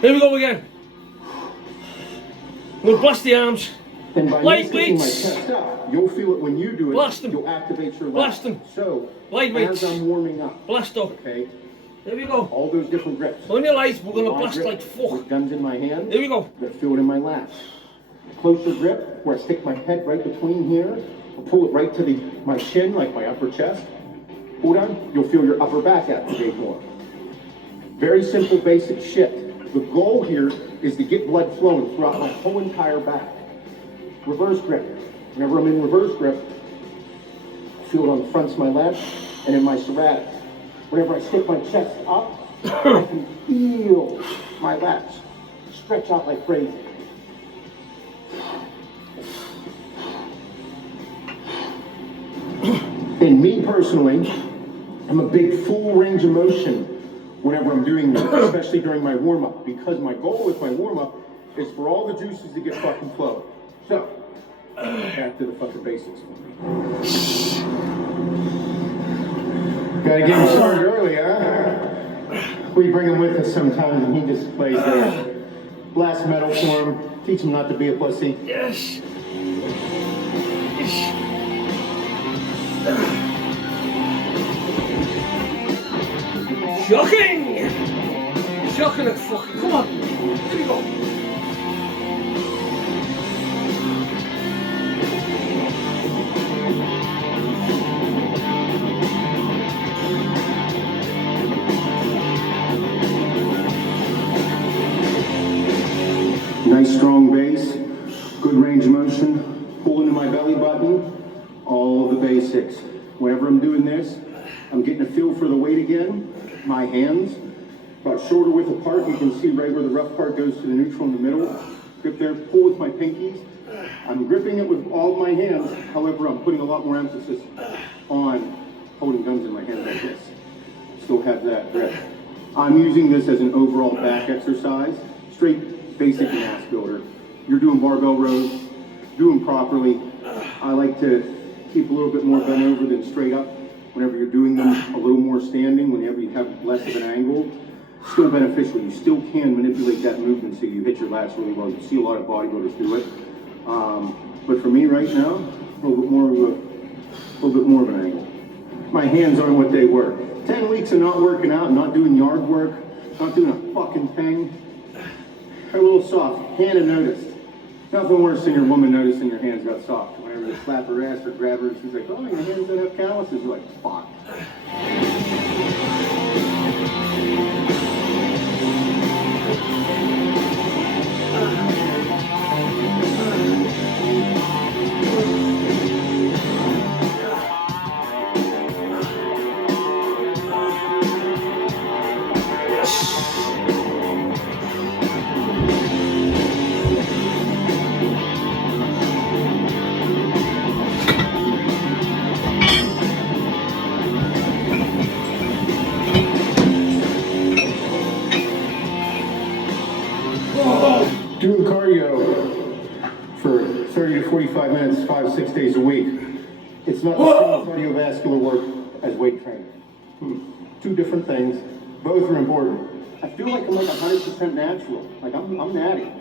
Here we go again. We'll blast the arms. And by Light sticking my weights. chest up, you'll feel it when you do it. Blast them. You'll activate your Blast lats. them. So, Light weights. as I'm warming up, Blast up. okay, Here we go. all those different grips. On your lights, we're gonna Wide blast grip like fuck. with guns in my hand. Here we go. I feel it in my lats. Closer grip, where I stick my head right between here. I'll pull it right to my chin, like my upper chest. Hold on, you'll feel your upper back activate more. Very simple, basic shit. The goal here is to get blood flowing throughout my whole entire back. Reverse grip. Whenever I'm in reverse grip, I feel it on the fronts of my lats and in my serratics. Whenever I stick my chest up, I can feel my lats stretch out like crazy. And me personally, I'm a big full range of motion whenever I'm doing this, especially during my warm-up, because my goal with my warm-up is for all the juices to get fucking flowing. So, back to the fucking basics. Gotta get him started early, huh? We bring him with us sometimes and he just plays there. Blast metal for him, teach him not to be a pussy. Yes. Shocking! Shocking at fucking. Come on. Here we go. Nice strong base, good range of motion, pull into my belly button, all of the basics. Whenever I'm doing this, I'm getting a feel for the weight again. My hands, about shoulder width apart, you can see right where the rough part goes to the neutral in the middle. Grip there, pull with my pinkies. I'm gripping it with all of my hands, however, I'm putting a lot more emphasis on holding guns in my hands like this. Still have that grip. I'm using this as an overall back exercise, straight basic mass builder. You're doing barbell rows, do them properly. I like to keep a little bit more bent over than straight up. Whenever you're doing them a little more standing, whenever you have less of an angle, still beneficial. You still can manipulate that movement so you hit your lats really well. You see a lot of bodybuilders do it. But for me right now, a little bit more of an angle. My hands aren't what they were. 10 weeks of not working out, not doing yard work, not doing a fucking thing. They're a little soft. Hannah noticed. Nothing worse than your woman noticing your hands got soft. Whenever you slap her ass or grab her and she's like, oh, your hands don't have calluses. You're like, fuck. Doing cardio for 30 to 45 minutes, 5-6 days a week. It's not the same cardiovascular work as weight training. Two different things. Both are important. I feel like I'm like 100% natural. Like I'm natty.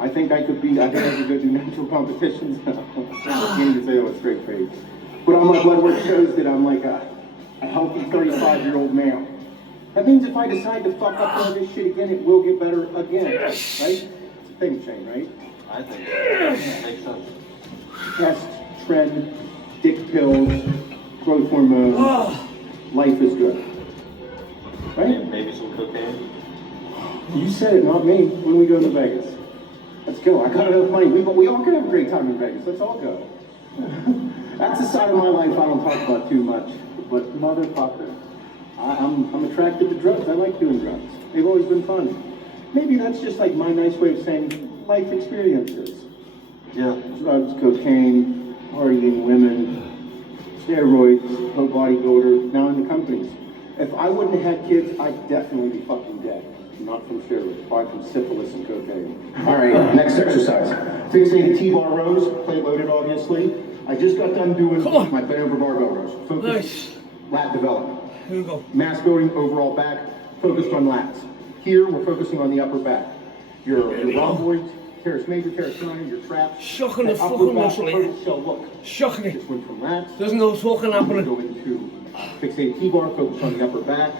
I think I could go do natural competitions. I can't even say I'm a straight face. But all my blood work shows that I'm like a healthy 35-year-old male. That means if I decide to fuck up all this shit again, it will get better again, right? It's a thing, Shane, right? I think that makes sense. Test, trend, dick pills, growth hormone, life is good. Right? Maybe some cocaine. You said it, not me. When we go to Vegas. Let's go. I got enough money. We all can have a great time in Vegas. Let's all go. That's the side of my life I don't talk about too much. But motherfucker, I'm attracted to drugs. I like doing drugs. They've always been fun. Maybe that's just like my nice way of saying life experiences. Yeah. Drugs, cocaine, partying, women, steroids, pro bodybuilder, now in the companies. If I wouldn't have had kids, I'd definitely be fucking dead. Not from steroids, probably from syphilis and cocaine. All right, next exercise. Fixated T-bar rows, plate loaded obviously. I just got done doing my bent over barbell rows. Focus, lat development. Here we go. Mass building, overall back, focused on lats. Here, we're focusing on the upper back. Your rhomboids, teres major, teres minor, your traps. Shocking the that upper fucking back muscle, vertical shell look. Shocking it. Just went from that. Doesn't know what's fucking happening. Go into fixated T-bar, focus on the upper back.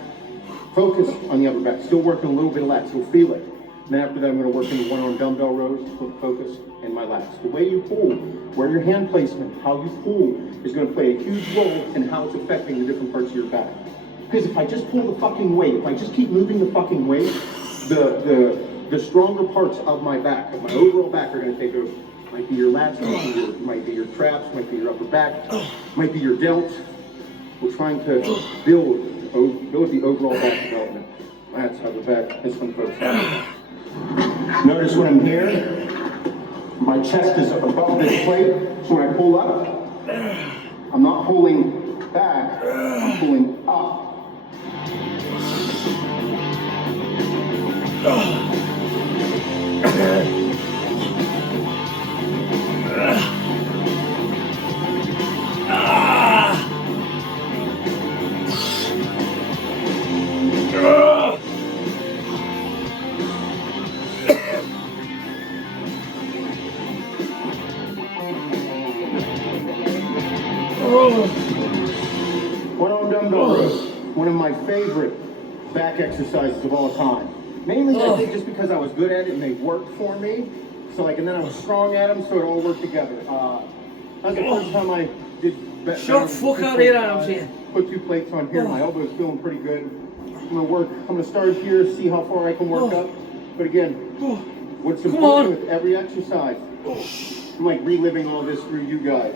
Focus on the upper back. Still working a little bit of lats, you'll feel it. And then after that, I'm going to work into one-arm dumbbell rows, focus in my lats. The way you pull, where your hand placement, how you pull, is going to play a huge role in how it's affecting the different parts of your back. Because if I just pull the fucking weight, if I just keep moving the fucking weight, the stronger parts of my back, of my overall back, are going to take over. Might be your lats, might be your traps, might be your upper back, might be your delts. We're trying to build the overall back development. Lats, upper back, this one focus on. Notice when I'm here, my chest is above this plate, so when I pull up, I'm not pulling back, I'm pulling up. One-arm dumbbell rows, one of my favorite back exercises of all time. Mainly, I think, just because I was good at it and they worked for me. So, like, and then I was strong at them, so it all worked together. That was the first time I did. Shut fuck out of here, I'm saying. Put 2 plates on here. My elbow's feeling pretty good. I'm gonna start here, see how far I can work up. But again, what's important with every exercise, I'm like reliving all this through you guys.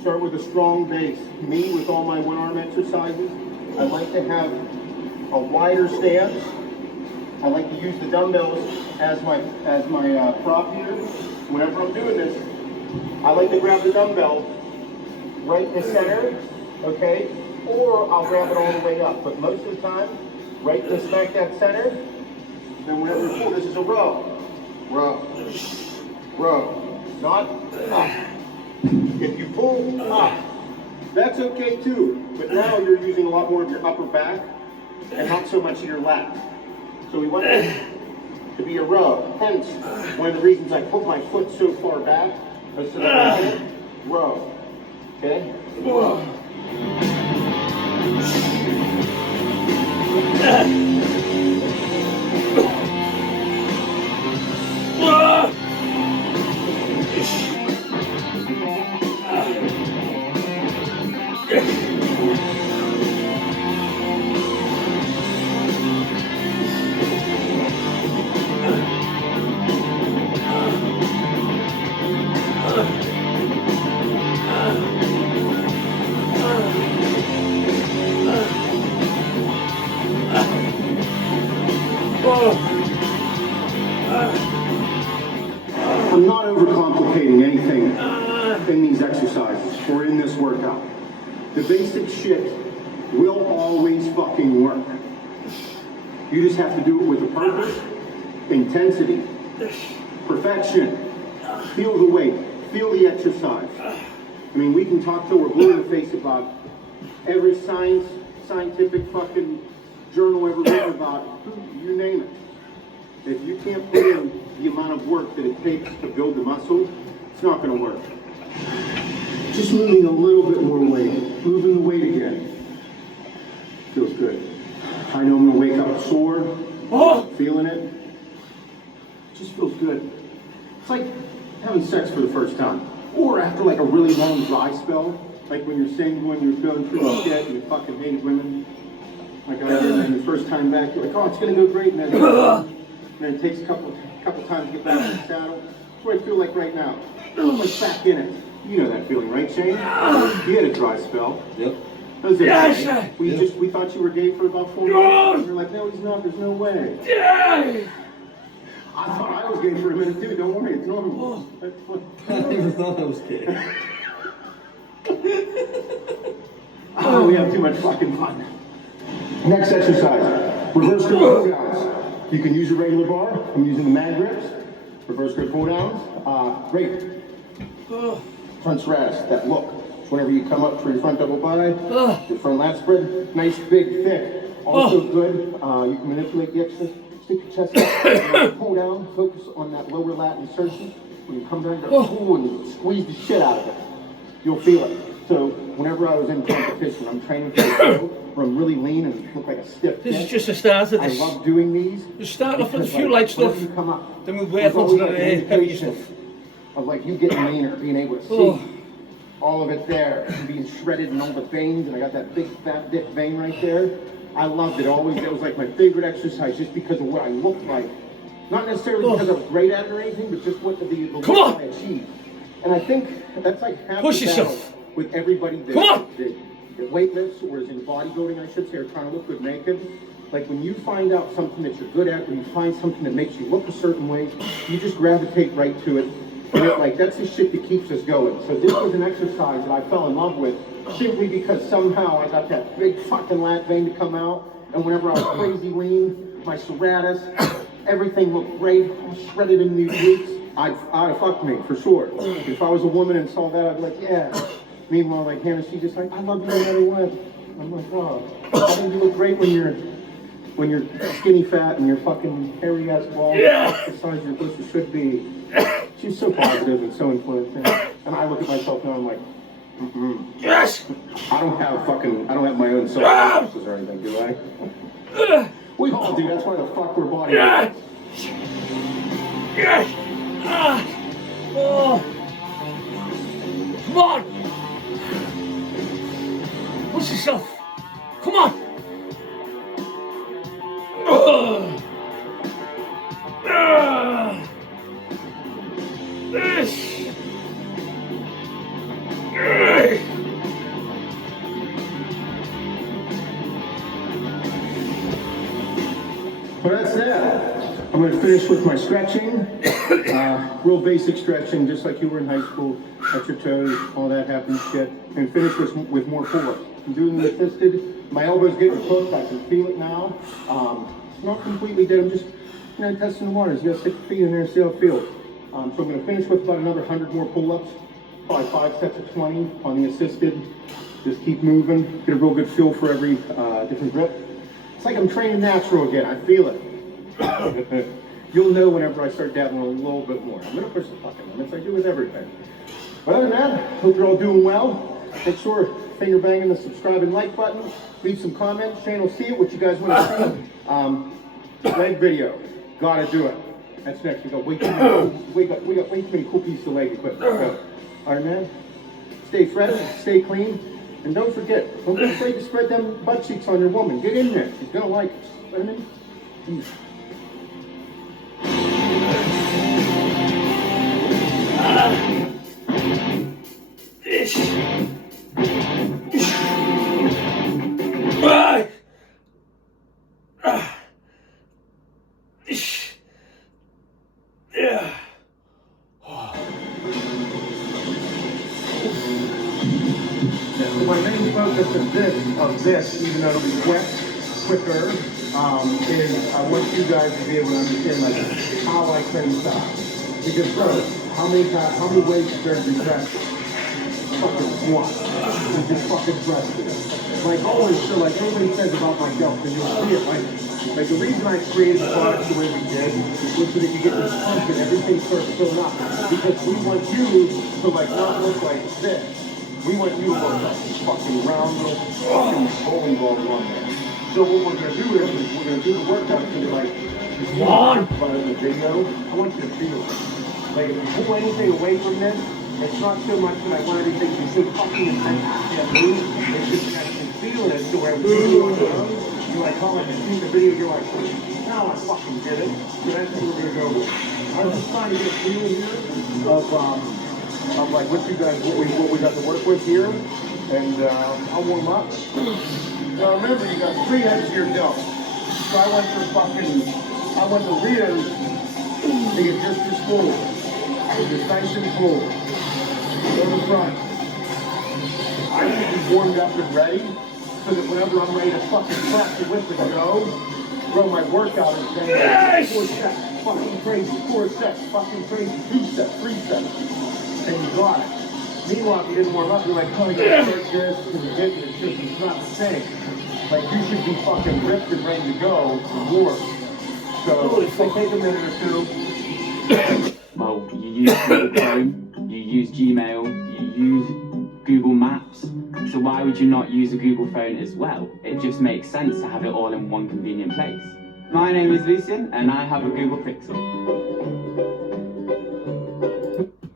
Start with a strong base. Me, with all my one-arm exercises, I like to have a wider stance. I like to use the dumbbells as my prop here. Whenever I'm doing this, I like to grab the dumbbell right in the center, okay? Or I'll grab it all the way up. But most of the time, right in the smack that center. Then whenever we pull, this is a row. Row. Row. Not up. If you pull up, that's okay too. But now you're using a lot more of your upper back and not so much of your lat. So we want this to be a row. Hence, one of the reasons I put my foot so far back is so that I can row. Okay? Row. I'm not overcomplicating anything in these exercises or in this workout. The basic shit will always fucking work. You just have to do it with a purpose, intensity, perfection. Feel the weight, feel the exercise. I mean, we can talk till we're blue in the face about every scientific fucking journal ever written about it. You name it. If you can't put in the amount of work that it takes to build the muscle, it's not going to work. Just moving a little bit more weight, moving the weight again. Feels good. I know I'm going to wake up sore, feeling it. Just feels good. It's like having sex for the first time. Or after like a really long dry spell, like when you're single and you're feeling pretty shit and you fucking hated women. Like and then the first time back, you're like, oh, it's going to go great. And then it takes a couple times to get back in the saddle. That's what I feel like right now. I'm like back in it. You know that feeling, right, Shane? You had a dry spell. Yep. That was it. Yes. Right? We thought you were gay for about 4 months. And you're like, no, he's not. There's no way. I thought I was gay for a minute too. Don't worry, it's normal. I never thought I was gay. Oh, we have too much fucking fun. Next exercise, reverse grip pull downs. You can use your regular bar. I'm using the mag grips. Reverse grip pull downs. Great. Front serratus, that look. So whenever you come up for your front double bi, your front lat spread, nice, big, thick. Also good. You can manipulate the stick your chest out, and you pull down, focus on that lower lat insertion. When you come down, you go pull and squeeze the shit out of it. You'll feel it. So whenever I was in competition, I'm training for the show, where I'm really lean and look like a stiff This dick. is just a start of I this. love doing these. You start off with a because, few like, light stuff, whenever you come up, then we there's work on always, to like, the an heavier indication stuff. of like you getting leaner, being able to see Oh. all of it there, and being shredded and all the veins, and I got that big fat dick vein right there. I loved it always. That was like my favorite exercise just because of what I looked like. Not necessarily because I was great at it or anything, but just what the Come on. I achieved. And I think that's like half Push the yourself. battle with everybody that, Come on. that weightlifts or is in bodybuilding, I should say, or trying to look good naked. Like when you find out something that you're good at, when you find something that makes you look a certain way, you just gravitate right to it. And like that's the shit that keeps us going. So this was an exercise that I fell in love with simply because somehow I got that big fucking lat vein to come out. And whenever I was crazy lean, my serratus, everything looked great. I was shredded in these weeks. I'd have fucked me for sure. If I was a woman and saw that, I'd be like, yeah. Meanwhile, like Hannah, she's just like, I love you no matter what. I'm like, oh, I think you look great when you're skinny fat and you're fucking hairy ass bald. Yeah. The size your pussy should be. She's so positive and so influencing. And I look at myself now, I'm like, Yes! I don't have my own self-consciousness or anything, do I? We all do, that's why the fuck we're body. Yes! Yes! Ah! Oh! Come on! Push yourself! Come on! This! Well, that's that. I'm going to finish with my stretching. Real basic stretching, just like you were in high school. Touch your toes, all that happy shit. And finish with more pull-ups. I'm doing the assisted. My elbow's getting hooked. I can feel it now. It's not completely dead. I'm just testing the waters. You got to stick your feet in there and see how it feels. So I'm going to finish with about another 100 more pull-ups. Probably 5 sets of 20 on the assisted. Just keep moving. Get a real good feel for every different grip. It's like I'm training natural again. I feel it. You'll know whenever I start dabbling a little bit more. I'm going to push the fucking limits. I do with everything. But other than that, hope you're all doing well. Make sure finger banging the subscribe and like button. Leave some comments. Shane will see it, what you guys want to see. Leg video. Gotta do it. That's next. We got way too many cool pieces of leg equipment. So, all right, man. Stay fresh, stay clean, and don't forget, don't be afraid to spread them butt cheeks on your woman. Get in there. She's gonna like it. Let him in. My main focus of this, even though it'll be quicker, is I want you guys to be able to understand like how I train style. Because bro, how many ways to turn your press? Fucking one. And just fucking press it. Like always, so like everybody says about myself, and you'll see it, like the reason I created the product the way we did was so that you get this pump and everything starts filling up. Because we want you to like not look like this. We want you to look like this fucking round little fucking bowling ball on there. So what we're gonna do is we're gonna do the workout so that like you see about in the video, I want you to feel it. Like if you pull anything away from this, it's not so much that I want everything to be so fucking intense you can't move. It's just actually feeling it to where we do it. You like call it, you see the video, you're like, now I fucking did it. So that's what we're gonna go with. I'm just trying to get a feeling here of like what you guys, what we got to work with here, and I'll warm up. Now remember, you got 3 heads to your dome. So I went the rears to get just as full, just nice and full. Go to the front. I need to be warmed up and ready, so that whenever I'm ready to fucking clap the whip and go, bro, my workout is going to 4 sets, fucking crazy, 4 sets, fucking crazy, 2 sets, 3 sets. And you got it. Meanwhile, if you didn't warm up, you're like, oh, you gotta start this, because you're getting it, it's not the same. Like, you should be fucking ripped and ready to go and warm. So if they take a minute or two. Well, you use Google Chrome, you use Gmail, you use Google Maps. So why would you not use a Google phone as well? It just makes sense to have it all in one convenient place. My name is Lucian, and I have a Google Pixel.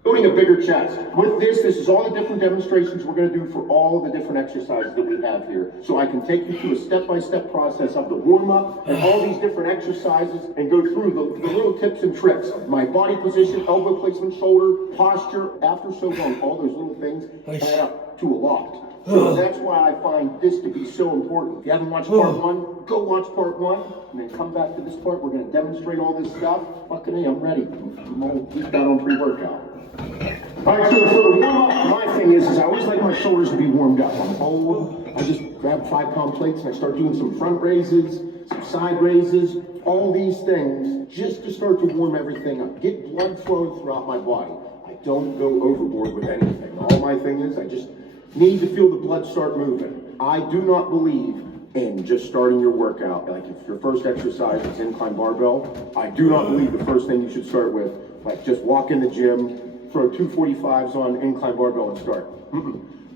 Building a bigger chest. With this is all the different demonstrations we're going to do for all the different exercises that we have here. So I can take you through a step-by-step process of the warm-up and all these different exercises and go through the little tips and tricks of my body position, elbow placement, shoulder, posture. After so long, all those little things add up to a lot. So that's why I find this to be so important. If you haven't watched part one, go watch part one, and then come back to this part. We're going to demonstrate all this stuff. Fucking A, I'm ready. I'm all geeked out on pre-workout. All right, so for the warm-up, my thing is I always like my shoulders to be warmed up. I just grab 5-pound plates and I start doing some front raises, some side raises, all these things, just to start to warm everything up. Get blood flowing throughout my body. I don't go overboard with anything. All my thing is I just need to feel the blood start moving. I do not believe in just starting your workout. Like if your first exercise is incline barbell, I do not believe the first thing you should start with, like just walk in the gym, throw 245s on incline barbell and start.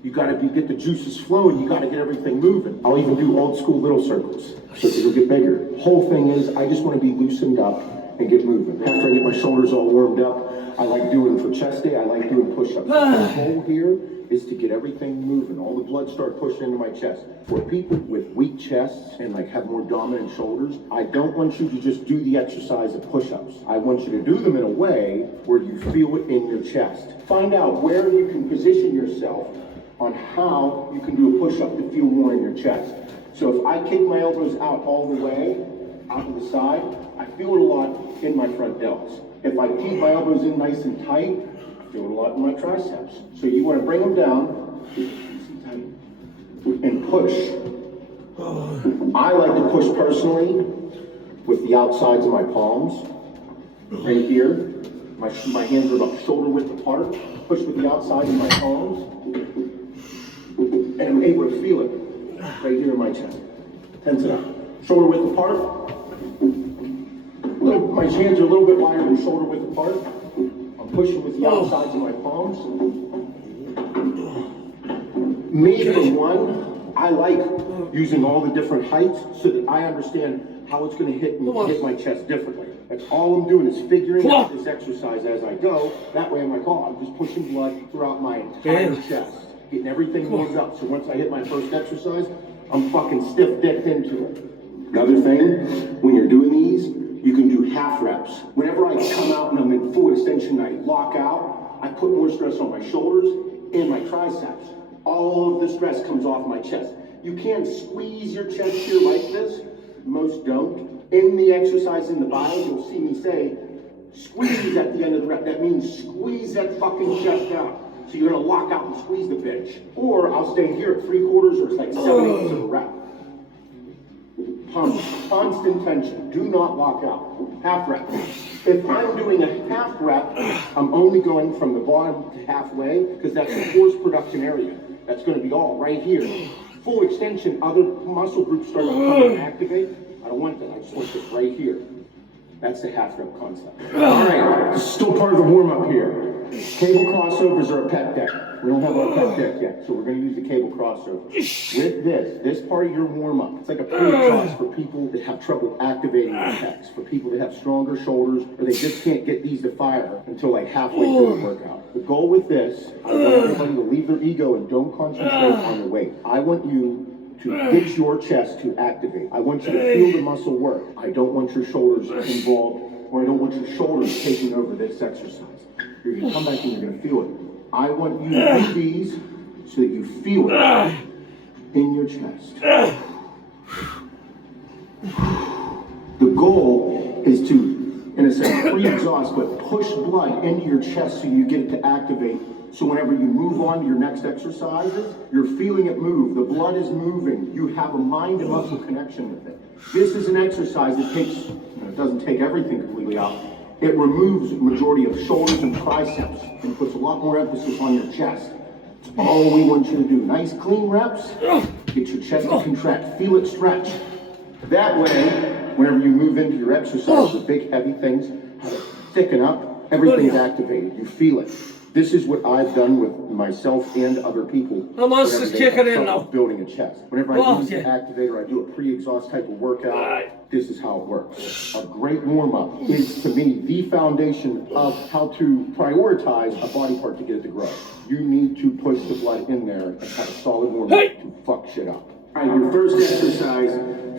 You gotta get the juices flowing, you gotta get everything moving. I'll even do old school little circles, so it'll get bigger. Whole thing is, I just wanna be loosened up and get moving. After I get my shoulders all warmed up, I like doing for chest day, I like doing push-ups. The goal here is to get everything moving, all the blood start pushing into my chest. For people with weak chests and like have more dominant shoulders, I don't want you to just do the exercise of push-ups. I want you to do them in a way where you feel it in your chest. Find out where you can position yourself on how you can do a push-up to feel more in your chest. So if I kick my elbows out all the way, out to the side, I feel it a lot in my front delts. If I keep my elbows in nice and tight, I feel it a lot in my triceps. So you want to bring them down and push. I like to push personally with the outsides of my palms, right here. My hands are about shoulder width apart. Push with the outside of my palms. And I'm able to feel it right here in my chest. Tense it up. Shoulder width apart. My hands are a little bit wider than shoulder width apart. I'm pushing with the outsides of my palms. Me, for one, I like using all the different heights so that I understand how it's going to hit my chest differently. That's all I'm doing is figuring out this exercise as I go. That way I'm like, I'm just pushing blood throughout my entire chest, getting everything warmed up. So once I hit my first exercise, I'm fucking stiff-dicked into it. Another thing, when you're doing these, you can do half reps. Whenever I come out and I'm in full extension and I lock out, I put more stress on my shoulders and my triceps. All of the stress comes off my chest. You can't squeeze your chest here like this. Most don't. In the exercise in the bio, you'll see me say, squeeze at the end of the rep. That means squeeze that fucking chest out. So you're gonna lock out and squeeze the bitch. Or I'll stay here at 3/4 or it's like 7/8 of a rep. Pump, constant tension, do not lock out. Half rep. If I'm doing a half rep, I'm only going from the bottom to halfway because that's the force production area. That's going to be all right here. Full extension, other muscle groups start to come and activate. I don't want that, I just want this right here. That's the half rep concept. All right, this is still part of the warm up here. Cable crossovers are a pet deck. We don't have our pet deck yet, so we're going to use the cable crossover. With this part of your warm-up, it's like a pre-cross for people that have trouble activating their pecs, for people that have stronger shoulders, or they just can't get these to fire until like halfway through the workout. The goal with this, I want everybody to leave their ego and don't concentrate on the weight. I want you to get your chest to activate. I want you to feel the muscle work. I don't want your shoulders involved, or I don't want your shoulders taking over this exercise. You're going to come back and you're going to feel it. I want you to do these so that you feel it in your chest. The goal is to, in a sense, pre-exhaust, but push blood into your chest so you get it to activate. So whenever you move on to your next exercises, you're feeling it move. The blood is moving. You have a mind and muscle connection with it. This is an exercise that takes, it doesn't take everything completely out. It removes the majority of shoulders and triceps and puts a lot more emphasis on your chest. It's all we want you to do. Nice clean reps. Get your chest to contract. Feel it stretch. That way, whenever you move into your exercise with big, heavy things, thicken up, everything's activated. You feel it. This is what I've done with myself and other people. The monster's kicking in now. Building a chest. Whenever I use the activator, I do a pre-exhaust type of workout. This is how it works. A great warm-up is, to me, the foundation of how to prioritize a body part to get it to grow. You need to push the blood in there and have a solid warm-up to fuck shit up. All right, your first exercise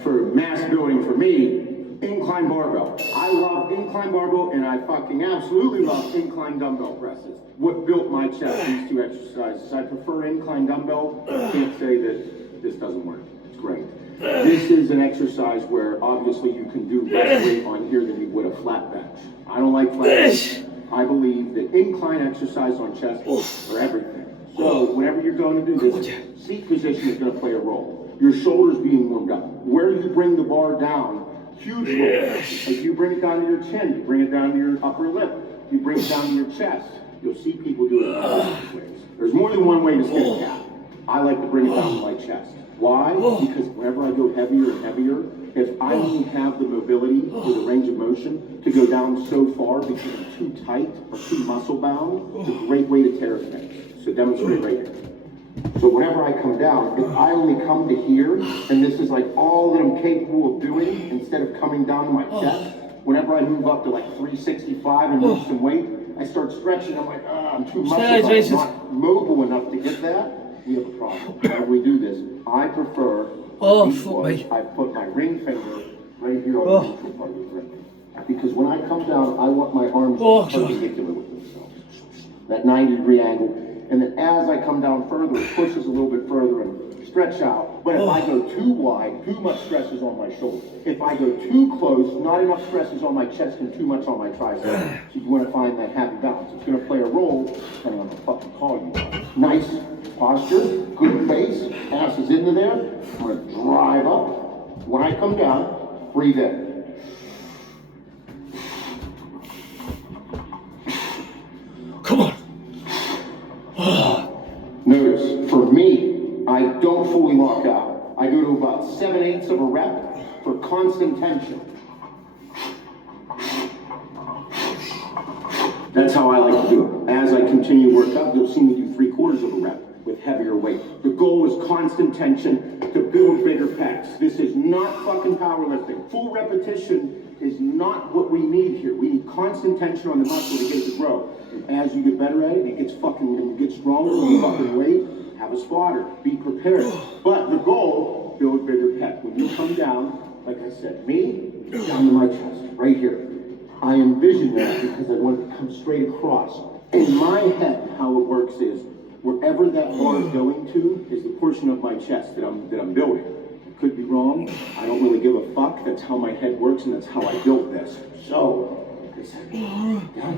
for mass building for me, incline barbell. I love incline barbell, and I fucking absolutely love incline dumbbell presses. What built my chest, these two exercises. I prefer incline dumbbell. I can't say that this doesn't work. It's great. This is an exercise where obviously you can do less weight on here than you would a flat bench. I don't like flat bench. I believe that incline exercise on chest are everything. So whenever you're going to do this, seat position is going to play a role. Your shoulders being warmed up. Where you bring the bar down, huge role. If you bring it down to your chin, you bring it down to your upper lip, you bring it down to your chest. You'll see people do it in all different ways. There's more than one way to skin a cat. I like to bring it down to my chest. Why? Because whenever I go heavier and heavier, if I don't have the mobility or the range of motion to go down so far because I'm too tight or too muscle bound, it's a great way to tear a thing. So demonstrate right here. So whenever I come down, if I only come to here, and this is like all that I'm capable of doing, instead of coming down to my chest, whenever I move up to like 365 and move some weight, I start stretching. I'm like, I'm too muscle bound. I'm not mobile enough to get that. We have a problem. Whenever we do this, I prefer, I put my ring finger right here on the neutral part of the ring. Because when I come down, I want my arms perpendicular with themselves. That 90-degree angle. And then as I come down further, it pushes a little bit further and stretch out. But if I go too wide, too much stress is on my shoulders. If I go too close, not enough stress is on my chest and too much on my triceps. So you want to find that happy balance. It's going to play a role depending on the fucking call you want. Nice posture, good base, ass is into there. I'm going to drive up. When I come down, breathe in. Come on. Notice, for me, I don't fully lock out. I go to about 7/8 of a rep for constant tension. That's how I like to do it. As I continue to work up, you'll see me do 3/4 of a rep with heavier weight. The goal is constant tension to build bigger pecs. This is not fucking powerlifting. Full repetition is not what we need here. We need constant tension on the muscle to get it to grow. And as you get better at it, it gets fucking, and you get stronger, you fucking weight, have a spotter, be prepared. But the goal, build bigger pec. When you come down, like I said, me, down to my chest, right here. I envision that because I want it to come straight across. In my head, how it works is, wherever that bar is going to is the portion of my chest that I'm building. Could be wrong. I don't really give a fuck. That's how my head works, and that's how I built this. So, like I said, yeah.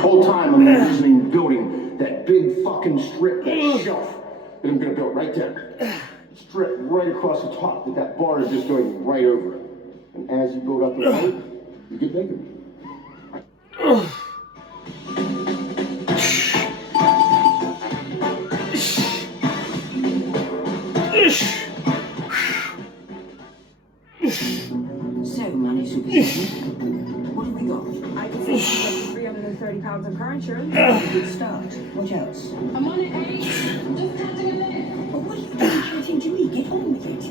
Whole time I'm envisioning building that big fucking strip, that shelf that I'm gonna build right there. Strip right across the top that bar is just going right over it. And as you build up the weight, you get bigger. So, money superstition. What have we got? I can save 330 pounds on car insurance. Good start. What else? I'm on it, eh? Just counting a minute. But what are you doing counting to me? Get on with it.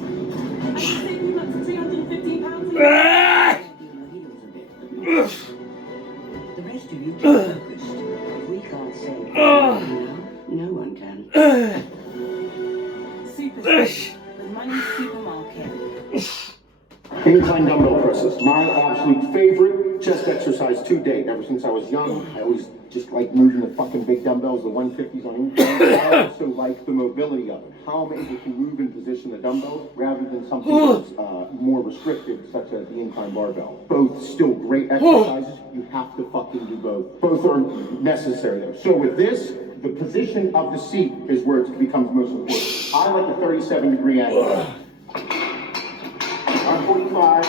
I can save you up to 315 pounds. You're on your heels a bit. The rest of you keep focused. If we can't save you now, no one can. Superstition. The money supermarket. Incline dumbbell presses, my absolute favorite chest exercise to date. Ever since I was young, I always just like moving the fucking big dumbbells, the 150s on incline. I also like the mobility of it. How I'm able to move and position the dumbbells rather than something that's more restricted, such as the incline barbell. Both still great exercises. You have to fucking do both. Both are necessary though. So with this, the position of the seat is where it becomes most important. I like a 37-degree angle. 45,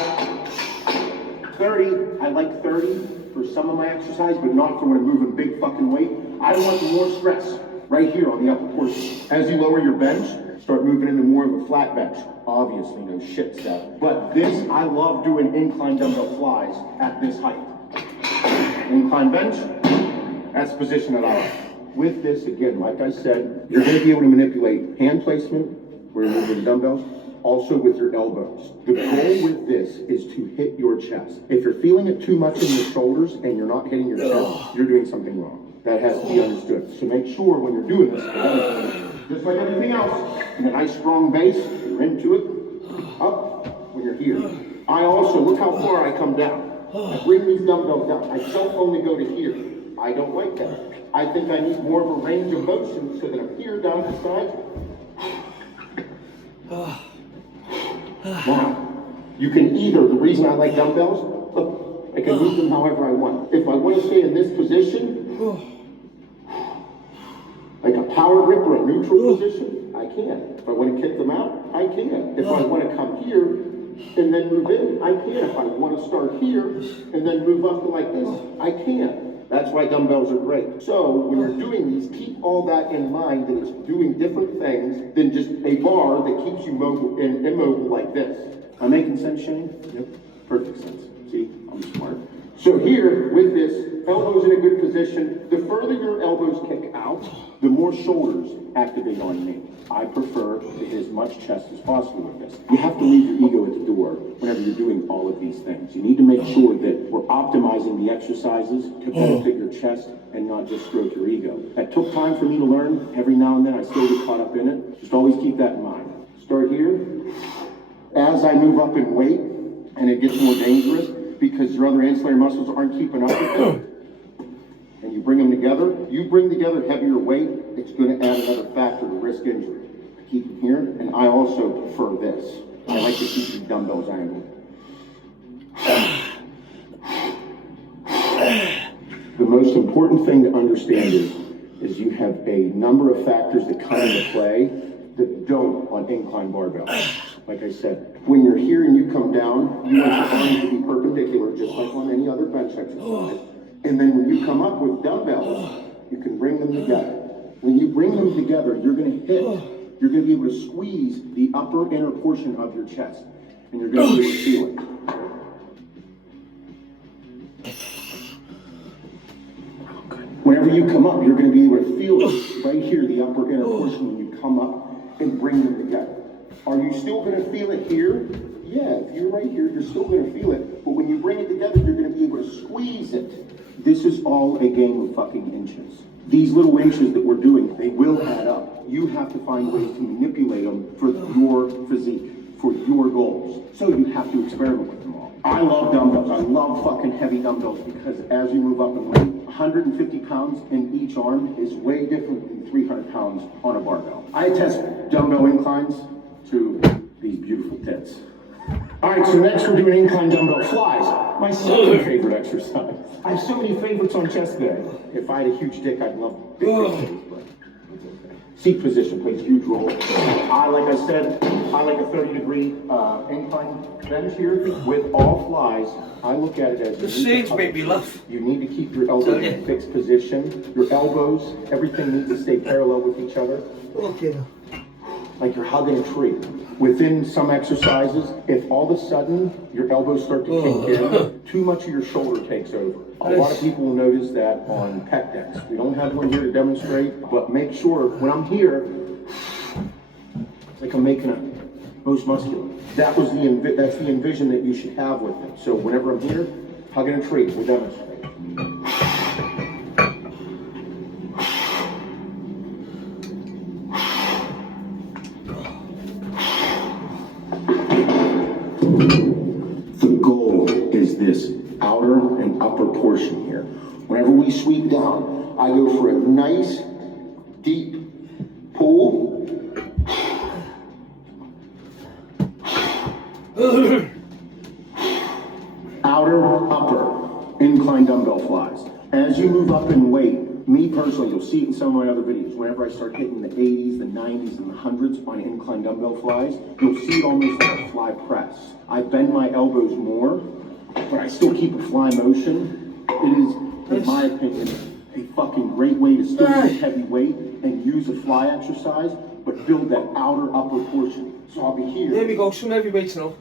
30, I like 30 for some of my exercise, but not for when I'm moving big fucking weight. I want more stress. right here on the upper portion. As you lower your bench, start moving into more of a flat bench. Obviously, no shit stuff. But this, I love doing incline dumbbell flies at this height. Incline bench, that's the position that I like. With this, again, like I said, you're gonna be able to manipulate hand placement, where you're moving the dumbbells, also with your elbows. The goal with this is to hit your chest. If you're feeling it too much in your shoulders and you're not hitting your chest, you're doing something wrong. That has to be understood. So make sure when you're doing this, just like everything else, in a nice strong base, you're into it, up when you're here. I also, look how far I come down. I bring these dumbbells down. I don't only go to here. I don't like that. I think I need more of a range of motion so that I'm here down the side. Now, you can either, the reason I like dumbbells, look, I can move them however I want. If I want to stay in this position, like a power grip or a neutral position, I can. If I want to kick them out, I can. If I want to come here and then move in, I can. If I want to start here and then move up to like this, I can. That's why dumbbells are great. So when you're doing these, keep all that in mind, that it's doing different things than just a bar that keeps you mobile and immobile like this. Am I making sense, Shane? Yep. Perfect sense. See, I'm smart. So here, with this, elbows in a good position. The further your elbows kick out, the more shoulders activate on me. I prefer to hit as much chest as possible with this. You have to leave your ego at the door whenever you're doing all of these things. You need to make sure that we're optimizing the exercises to benefit your chest and not just stroke your ego. That took time for me to learn. Every now and then I still get caught up in it. Just always keep that in mind. Start here. As I move up in weight, and it gets more dangerous because your other ancillary muscles aren't keeping up with it, and you bring them together, you bring together heavier weight, it's going to add another factor to risk injury. I keep them here, and I also prefer this. I like to keep the dumbbells angled. The most important thing to understand is you have a number of factors that come into play that don't on incline barbell. Like I said, when you're here and you come down, you want your arms to be perpendicular, just like on any other bench exercise. And then when you come up with dumbbells, you can bring them together. When you bring them together, you're going to hit, you're going to be able to squeeze the upper inner portion of your chest, and you're going to be able to feel it. Whenever you come up, you're going to be able to feel it right here, the upper inner portion, when you come up and bring them together. Are you still going to feel it here? Yeah, if you're right here, you're still going to feel it. But when you bring it together, you're going to be able to squeeze it. This is all a game of fucking inches. These little inches that we're doing, they will add up. You have to find ways to manipulate them for your physique, for your goals. So you have to experiment with them all. I love dumbbells. I love fucking heavy dumbbells because as you move up in weight, 150 pounds in each arm is way different than 300 pounds on a barbell. I attest dumbbell inclines to these beautiful tits. All right, so next we're doing incline dumbbell flies. My second favorite exercise. I have so many favorites on chest day. If I had a huge dick, I'd love big days, but it's okay. Seat position plays a huge role. Like I said, I like a 30-degree incline bench here with all flies. I look at it as The seats make me laugh. you need to keep your elbows in a fixed position. Your elbows, everything needs to stay parallel with each other. Okay. Like you're hugging a tree. Within some exercises, if all of a sudden your elbows start to kink in, too much of your shoulder takes over. A lot of people will notice that on pec decks. We don't have one here to demonstrate, but make sure when I'm here, it's like I'm making a most muscular. That's the envision that you should have with it. So whenever I'm here, hugging a tree, we'll demonstrate. The goal is this outer and upper portion here. Whenever we sweep down, I go for a nice, deep pull. Outer, upper, incline dumbbell flies. As you move up in weight, me personally, you'll see it in some of my other videos, whenever I start hitting the 80s, the 90s, and the 100s on incline dumbbell flies, you'll see it almost like a fly press. I bend my elbows more, but I still keep a fly motion. It is, in my opinion, a a fucking great way to still lift heavy weight and use a fly exercise, but build that outer upper portion. So I'll be here. There we go, some heavyweights now.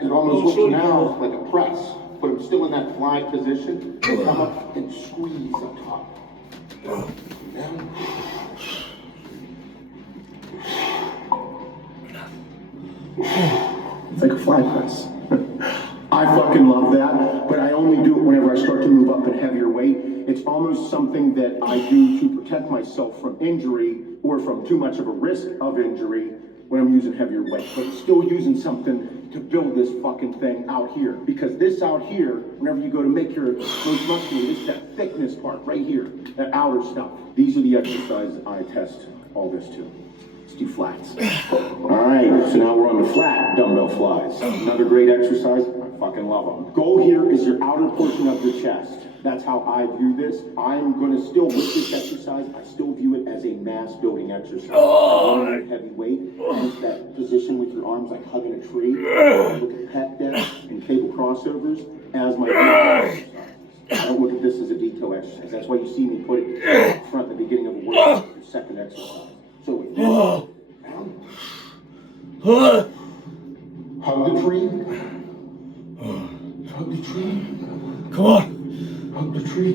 It almost looks now like a press, but I'm still in that fly position. Come up and squeeze up top. Down. It's like a fly press. I fucking love that, but I only do it whenever I start to move up in heavier weight. It's almost something that I do to protect myself from injury or from too much of a risk of injury when I'm using heavier weight, but still using something to build this fucking thing out here. Because this out here, whenever you go to make your most muscular, it's that thickness part right here, that outer stuff. These are the exercises I test all this to. Let's do flats. All right, so now we're on the flat dumbbell flies. Another great exercise. I fucking love them. Goal here is your outer portion of your chest. That's how I view this. I'm gonna still, with this exercise, I still view it as a mass building exercise. Heavy weight, and it's that position with your arms like hugging a tree. Look at pec deck and cable crossovers as my exercise. I don't look at this as a deco exercise. That's why you see me put it up front at the beginning of the workout, your second exercise. So with this, down, hug the tree, hug the tree, Come on. hug the tree,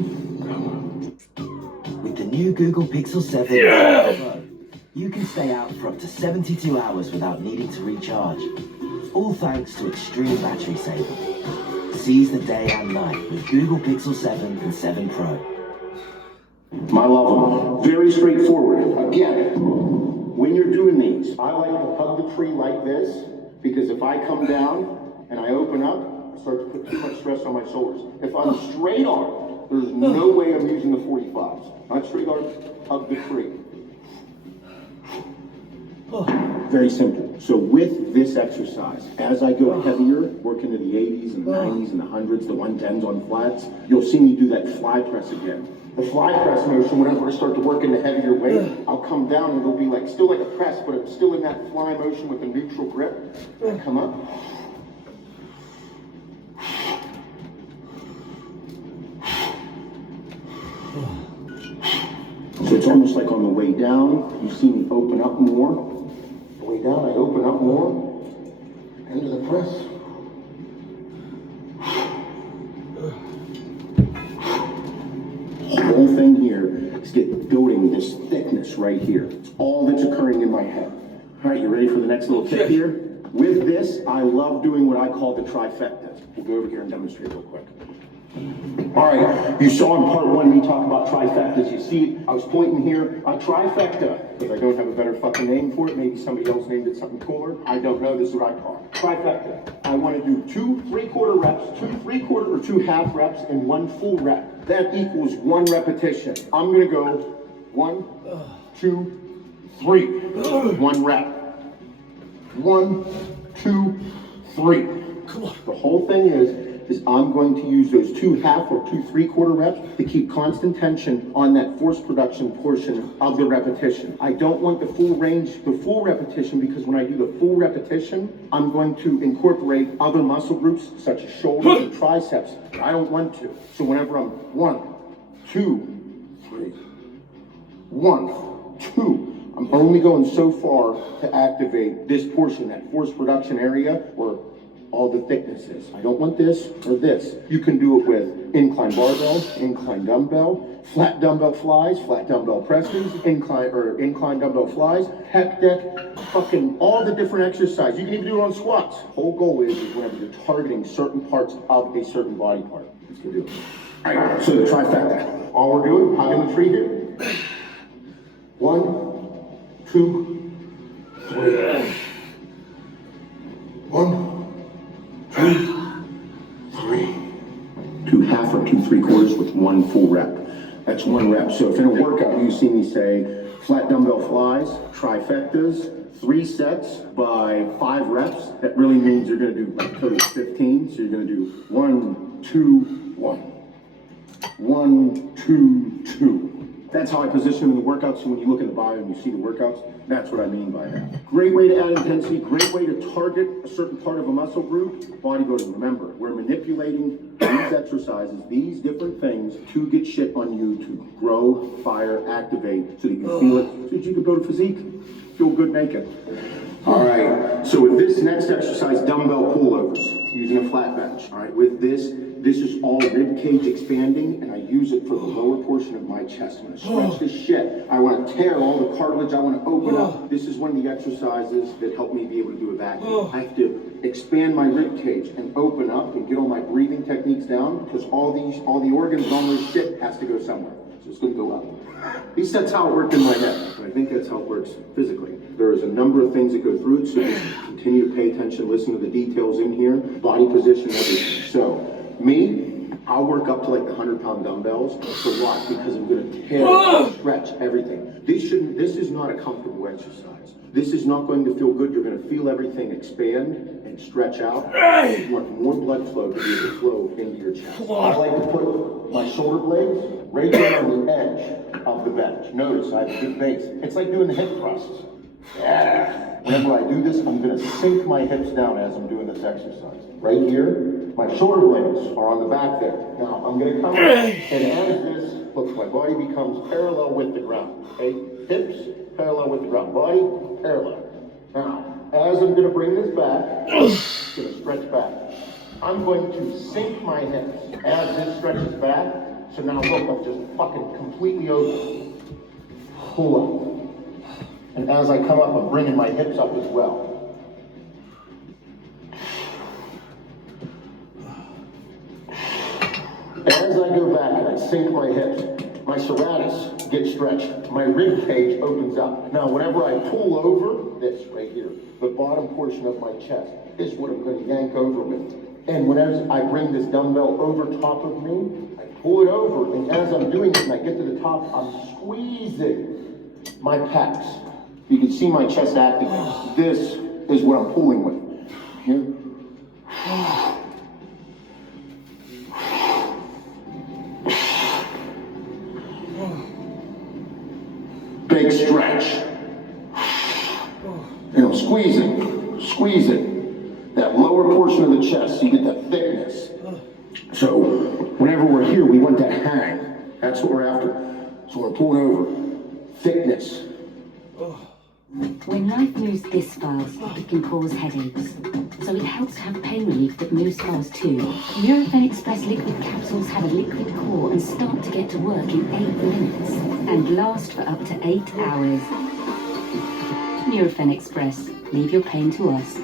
With the new Google Pixel 7 Pro, you can stay out for up to 72 hours without needing to recharge. All thanks to extreme battery saving. Seize the day and night with Google Pixel 7 and 7 Pro. My love, very straightforward. Again, when you're doing these, I like to hug the tree like this, because if I come down and I open up, I start to put too much stress on my shoulders. If I'm straight arm, there's no way I'm using the 45s. Not straight arm, hug the tree. Very simple. So with this exercise, as I go heavier, work into the 80s and the 90s and the 100s, the 110s on flats, you'll see me do that fly press again. The fly press motion, whenever I start to work into heavier weight, I'll come down and it'll be like, still like a press, but I'm still in that fly motion with a neutral grip. I come up. So it's almost like on the way down, you see me open up more. The way down, I open up more. Into the press. The whole thing here is building this thickness right here. It's all that's occurring in my head. All right, you ready for the next little tip here? With this, I love doing what I call the trifecta. We'll go over here and demonstrate real quick. All right, you saw in part one me talk about trifectas. You see, I was pointing here, a trifecta, because I don't have a better fucking name for it. Maybe somebody else named it something cooler. I don't know, this is what I call it. Trifecta. I want to do 2 3/4 reps, 2 3/4 or 2 half reps, and 1 full rep. That equals 1 repetition. I'm gonna go 1, 2, 3. 1 rep. 1, 2, 3. Come on. The whole thing is I'm going to use those 2 half or 2 3/4 reps to keep constant tension on that force production portion of the repetition. I don't want the full range, the full repetition, because when I do the full repetition, I'm going to incorporate other muscle groups such as shoulders and triceps. I don't want to. So whenever I'm 1, 2, 3, 1, 2, I'm only going so far to activate this portion, that force production area, or all the thicknesses. I don't want this or this. You can do it with incline barbell, incline dumbbell, flat dumbbell flies, flat dumbbell presses, incline dumbbell flies, pec deck, fucking all the different exercises. You can even do it on squats. Whole goal is whenever you're targeting certain parts of a certain body part. Let's go do it. All right, so the trifecta. All we're doing, hugging the tree here. 1, 2, 3. 1, 2, 3. 2 half or 2 3/4 with 1 full rep. That's 1 rep. So if in a workout you see me say flat dumbbell flies, trifectas, 3 sets by 5 reps, that really means you're going to do like total 15. So you're going to do 1, 2, 1. 1, 2, 2. That's how I position them in the workouts. So when you look in the bio and you see the workouts, that's what I mean by that. Great way to add intensity, great way to target a certain part of a muscle group. Bodybuilding, remember, we're manipulating these exercises, these different things to get shit on you to grow, fire, activate, so that you can feel it, so that you can build a physique, feel good naked. All right, so with this next exercise, dumbbell pullovers, using a flat bench. All right, with this is all rib cage expanding, and I use it for the lower portion of my chest. I'm gonna stretch this shit. I wanna tear all the cartilage, I wanna open up. This is one of the exercises that help me be able to do a vacuum. I have to expand my rib cage and open up and get all my breathing techniques down, because all the organs and all this shit has to go somewhere. So it's gonna go up. At least that's how it worked in my head. I think that's how it works physically. There's a number of things that go through it, so just continue to pay attention, listen to the details in here, body position, everything. So, me, I'll work up to like the 100-pound dumbbells for what? Because I'm gonna tear, stretch everything. This is not a comfortable exercise. This is not going to feel good. You're gonna feel everything expand and stretch out. You want more blood flow to be able to flow into your chest. I like to put my shoulder blades right there on the edge of the bench. Notice I have a good base. It's like doing the hip thrusts. Yeah. Whenever I do this, I'm gonna sink my hips down as I'm doing this exercise. Right here, my shoulder blades are on the back there. Now, I'm gonna come up, and as this, look, my body becomes parallel with the ground, okay? Hips, parallel with the ground, body, parallel. Now, as I'm gonna bring this back, it's gonna stretch back. I'm going to sink my hips as this stretches back. So now look, I'm just fucking completely over. Pull up. And as I come up, I'm bringing my hips up as well. As I go back and I sink my hips, my serratus gets stretched. My rib cage opens up. Now, whenever I pull over, this right here, the bottom portion of my chest is what I'm going to yank over with. And whenever I bring this dumbbell over top of me, I pull it over, and as I'm doing it and I get to the top, I'm squeezing my pecs. You can see my chest activate. This is what I'm pulling with. Here. Big stretch. And I'm squeezing that lower portion of the chest so you get that thickness. So whenever we're here, we want that hang. That's what we're after. So we're pulling over. Thickness. When life moves this fast, it can cause headaches. So it helps to have pain relief that moves fast too. Nurofen Express liquid capsules have a liquid core and start to get to work in 8 minutes and last for up to 8 hours. Nurofen Express. Leave your pain to us.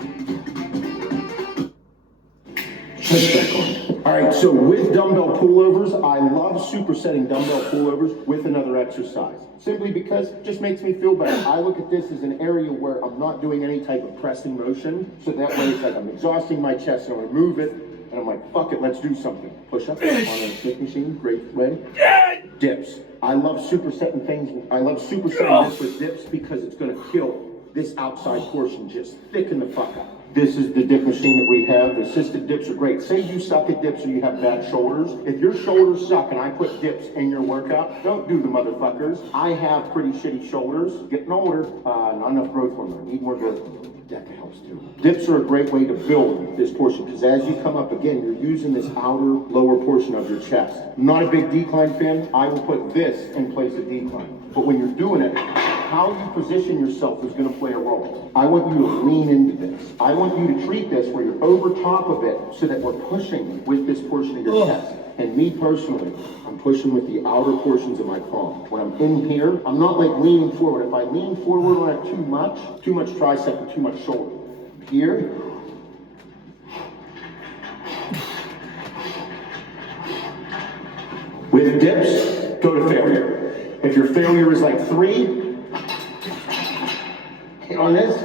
Let's back on. All right, so with dumbbell pullovers, I love supersetting dumbbell pullovers with another exercise. Simply because it just makes me feel better. I look at this as an area where I'm not doing any type of pressing motion. So that way it's like I'm exhausting my chest and I'm gonna move it. And I'm like, fuck it, let's do something. Push up on a Smith machine, great way. Dips. I love supersetting things. I love supersetting this with dips because it's gonna kill this outside portion, just thicken the fuck up. This is the dip machine that we have. The assisted dips are great. Say you suck at dips or you have bad shoulders. If your shoulders suck and I put dips in your workout, don't do the motherfuckers. I have pretty shitty shoulders. Getting older, not enough growth hormone. Need more growth hormone. That helps too. Dips are a great way to build this portion because as you come up again, you're using this outer lower portion of your chest. Not a big decline fan. I will put this in place of decline. But when you're doing it, how you position yourself is going to play a role. I want you to lean into this. I want you to treat this where you're over top of it so that we're pushing with this portion of your chest. And me personally, I'm pushing with the outer portions of my palm. When I'm in here, I'm not like leaning forward. If I lean forward on it too much tricep and too much shoulder. Here. With dips, go to failure. If your failure is like 3, on this,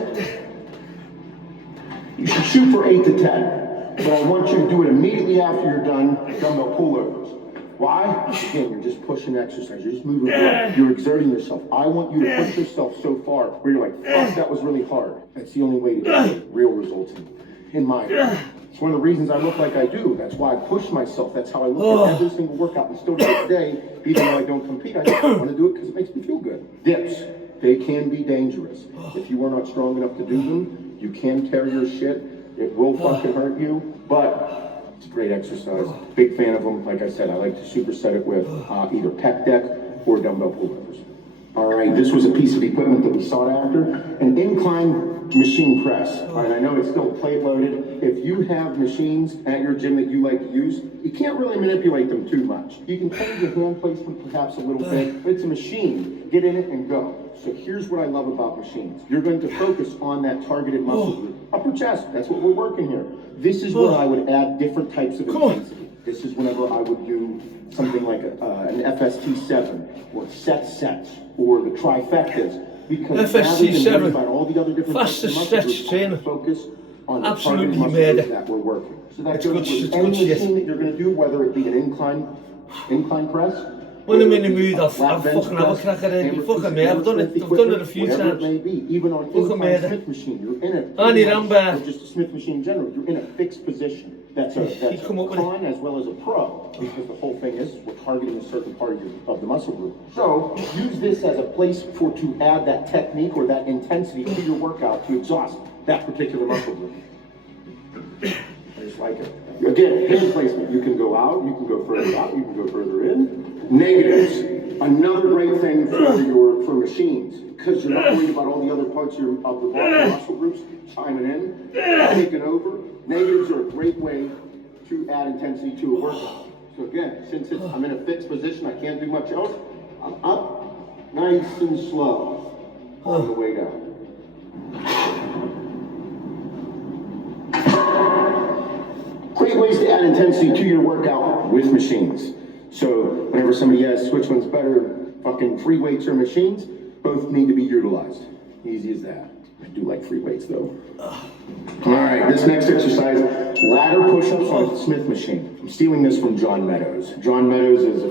you should shoot for 8 to 10. But I want you to do it immediately after you're done dumbbell pullovers. Why? Again, you're just pushing exercise. You're just moving forward. You're exerting yourself. I want you to push yourself so far where you're like, fuck, that was really hard. That's the only way to get real results. in my opinion. It's one of the reasons I look like I do. That's why I push myself. That's how I look at every single workout. And still to this day, even though I don't compete, I just want to do it because it makes me feel good. Dips, they can be dangerous. If you are not strong enough to do them, you can tear your shit. It will fucking hurt you, but it's a great exercise. Big fan of them. Like I said, I like to superset it with either pec deck or dumbbell pullovers. All right, this was a piece of equipment that we sought after, an incline machine press. All right, I know it's still plate loaded. If you have machines at your gym that you like to use, you can't really manipulate them too much. You can change your hand placement perhaps a little bit, but it's a machine. Get in it and go. So here's what I love about machines. You're going to focus on that targeted muscle group. Upper chest, that's what we're working here. This is where I would add different types of intensity. This is whenever I would do something like an FST7 or sets or the trifectas, because FST7 about all the other different fastest stretch training. Focus on Absolutely the made it. that we're working. So that It's goes good, with it's any good shit. machine that you're going to do, whether it be an incline press. When I'm in the mood, I'll fucking have a crack at it. You fucking me, I've done it a few whatever times. it may be, even on Fucking incline made it. Smith machine, you're in it. I need Amber. Or just a Smith machine in general, you're in a fixed position. That's a come up with it. con as well as a pro, because the whole thing is we're targeting a certain part of the muscle group. So use this as a place to add that technique or that intensity to your workout to exhaust that particular muscle group. I just like it. Again, hand placement. You can go out, you can go further out, you can go further in. Negatives. Another great thing for machines, because you're not worried about all the other parts of the body muscle groups chiming in, taking over. Negatives are a great way to add intensity to a workout. So again, since I'm in a fixed position, I can't do much else. I'm up, nice and slow, on the way down. Great ways to add intensity to your workout with machines. So whenever somebody asks which one's better, fucking free weights or machines, both need to be utilized. Easy as that. I do like free weights though. All right, this next exercise, ladder push-ups on Smith machine. I'm stealing this from John Meadows. John Meadows is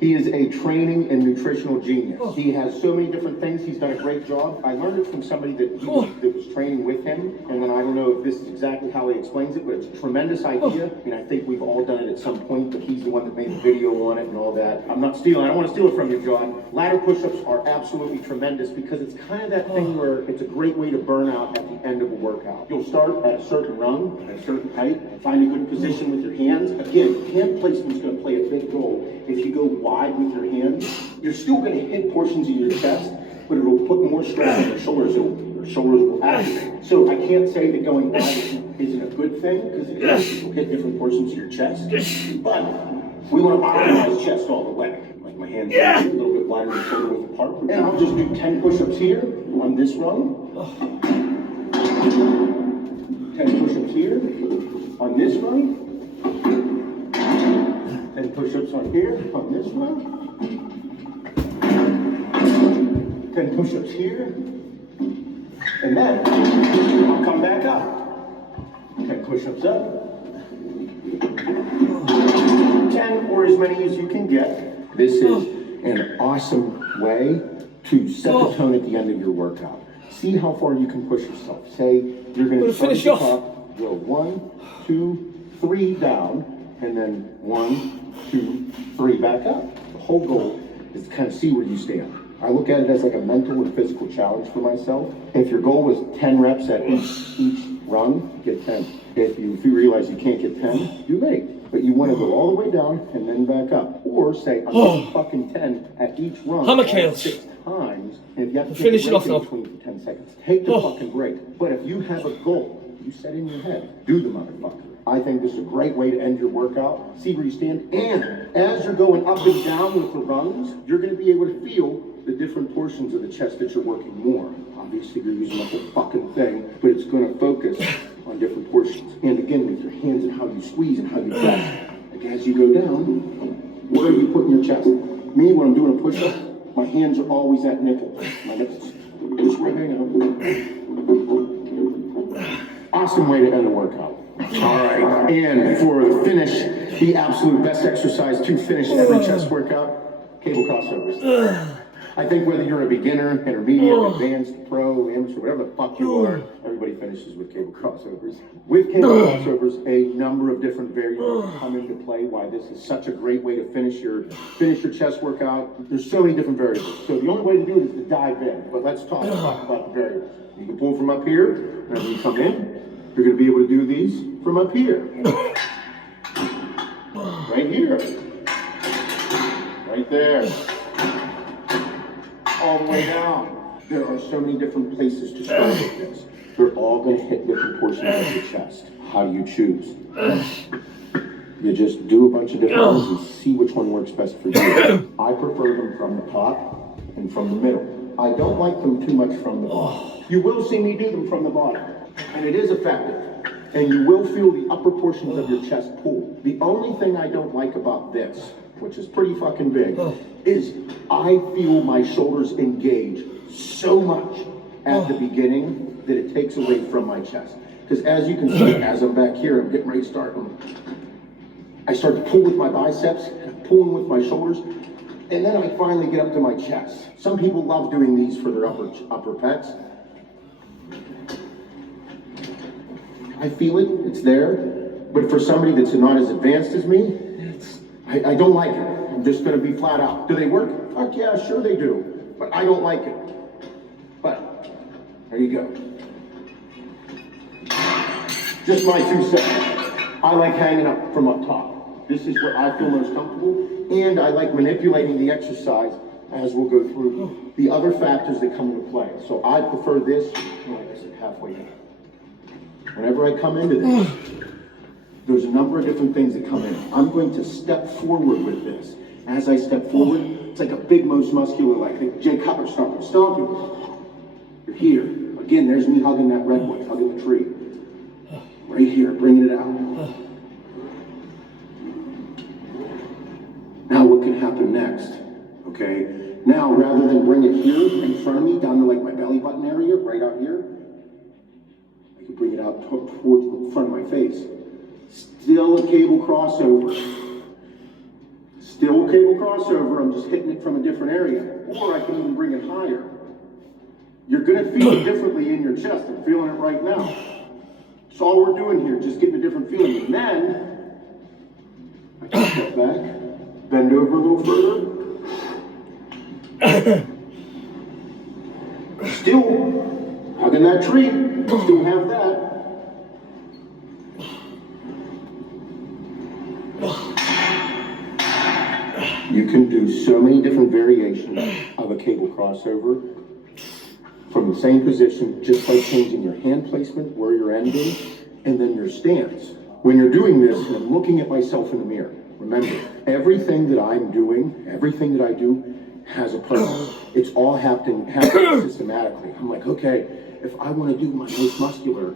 he is a training and nutritional genius. He has so many different things. He's done a great job. I learned it from somebody that was training with him. And then I don't know if this is exactly how he explains it, but it's a tremendous idea. And I think we've all done it at some point, but he's the one that made the video on it and all that. I'm not stealing. I don't want to steal it from you, John. Ladder push-ups are absolutely tremendous because it's kind of that thing where it's a great way to burn out at the end of a workout. You'll start at a certain rung, at a certain height, find a good position with your hands. Again, hand placement is going to play a big role. If you go wide with your hands, you're still going to hit portions of your chest, but it'll put more stress on your shoulders. Your shoulders will activate. So I can't say that going wide isn't a good thing, because it will hit different portions of your chest. But we want to optimize chest all the way. Like my hands are a little bit wider than shoulder width apart. And I'll just do 10 push-ups here on this rung. 10 push-ups here on this rung. 10 push-ups on here on this rung. 10 push-ups here. And then I'll come back up. 10 push-ups up. 10 or as many as you can get. This is an awesome way to set the tone at the end of your workout. See how far you can push yourself. Say you're going to start at the top, go 1, 2, 3 down, and then 1, 2, 3 back up. The whole goal is to kind of see where you stand. I look at it as like a mental and physical challenge for myself. If your goal was 10 reps at each rung, get 10. If you realize you can't get 10, do 8. But you want to go all the way down and then back up. Or say, I'm going fucking 10 at each rung. 6 times. And if you have to finish it off now. For 10 seconds, take the fucking break. But if you have a goal, you set in your head, do the motherfucker. I think this is a great way to end your workout. See where you stand. And as you're going up and down with the rungs, you're going to be able to feel the different portions of the chest that you're working more. Obviously, you're using the whole fucking thing, but it's going to focus on different portions. And again, with your hands and how you squeeze and how you press. Like as you go down, where are you putting your chest? Me, when I'm doing a push-up, my hands are always at nipples. My nipples just right hanging out. Awesome way to end a workout. All right, and for the finish, the absolute best exercise to finish every chest workout, cable crossovers. I think whether you're a beginner, intermediate, advanced, pro, amateur, whatever the fuck you are, everybody finishes with cable crossovers. With cable crossovers, a number of different variables come into play why this is such a great way to finish your chest workout. There's so many different variables. So the only way to do it is to dive in. But let's talk about the variables. You can pull from up here, and as you come in, you're going to be able to do these from up here. Right here. Right there. All the way down. There are so many different places to start with this. They're all going to hit different portions of your chest. How do you choose? You just do a bunch of different ones and see which one works best for you. I prefer them from the top and from the middle. I don't like them too much from the bottom. You will see me do them from the bottom. And it is effective. And you will feel the upper portions of your chest pull. The only thing I don't like about this, which is pretty fucking big, is I feel my shoulders engage so much at the beginning that it takes away from my chest. Because as you can see, as I'm back here, I'm getting ready to start. I start to pull with my biceps, pulling with my shoulders, and then I finally get up to my chest. Some people love doing these for their upper pecs. I feel it, it's there, but for somebody that's not as advanced as me, I don't like it. I'm just gonna be flat out. Do they work? Fuck yeah, sure they do, but I don't like it. But, there you go. Just my 2 cents. I like hanging up from up top. This is where I feel most comfortable, and I like manipulating the exercise as we'll go through the other factors that come into play. So I prefer this, like I said, halfway down. Whenever I come into this, there's a number of different things that come in. I'm going to step forward with this. As I step forward, it's like a big, most muscular, like Jay Cutler stomping. You're here. Again, there's me hugging that redwood, hugging the tree. Right here, bringing it out. Now what can happen next? Okay? Now, rather than bring it here in front of me, down to like my belly button area, right out here, I can bring it out towards the front of my face. Still a cable crossover. Still a cable crossover, I'm just hitting it from a different area. Or I can even bring it higher. You're gonna feel it differently in your chest. I'm feeling it right now. That's all we're doing here, just getting a different feeling. And then, I can step back, bend over a little further. Still hugging that tree, still have that. You can do so many different variations of a cable crossover from the same position, just by changing your hand placement, where you're ending, and then your stance. When you're doing this, and I'm looking at myself in the mirror, remember, everything that I'm doing, everything that I do has a purpose. It's all happening systematically. I'm like, okay, if I want to do my most muscular,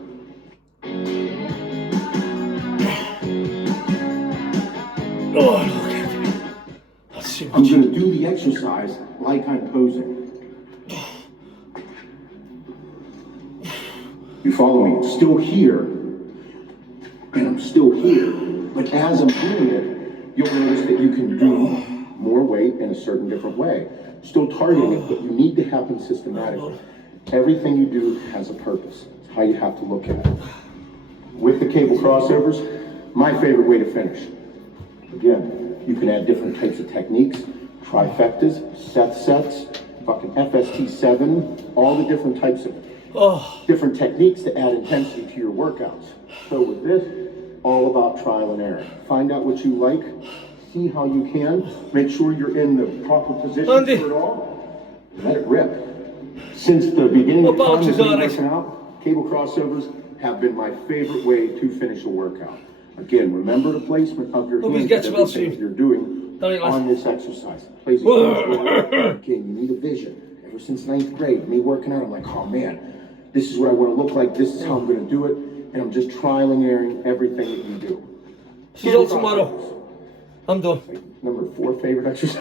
I'm going to do the exercise like I'm posing. You follow me? It's still here, and I'm still here. But as I'm doing it, you'll notice that you can do more weight in a certain different way. Still targeting it, but you need to happen systematically. Everything you do has a purpose. It's how you have to look at it. With the cable crossovers, my favorite way to finish. Again, you can add different types of techniques, trifectas, sets, fucking FST7, all the different types of different techniques to add intensity to your workouts. So with this, all about trial and error. Find out what you like, see how you can, make sure you're in the proper position for it all, and let it rip. Since the beginning of time of working out, cable crossovers have been my favorite way to finish a workout. Again, remember the placement of your hands and everything that you're doing on this exercise. Again, you need a vision. Ever since 9th grade, me working out, I'm like, oh man, this is what I want to look like, this is how I'm going to do it, and I'm just trialing and erroring everything that you do. See you tomorrow. I'm done. Number 4 favorite exercise.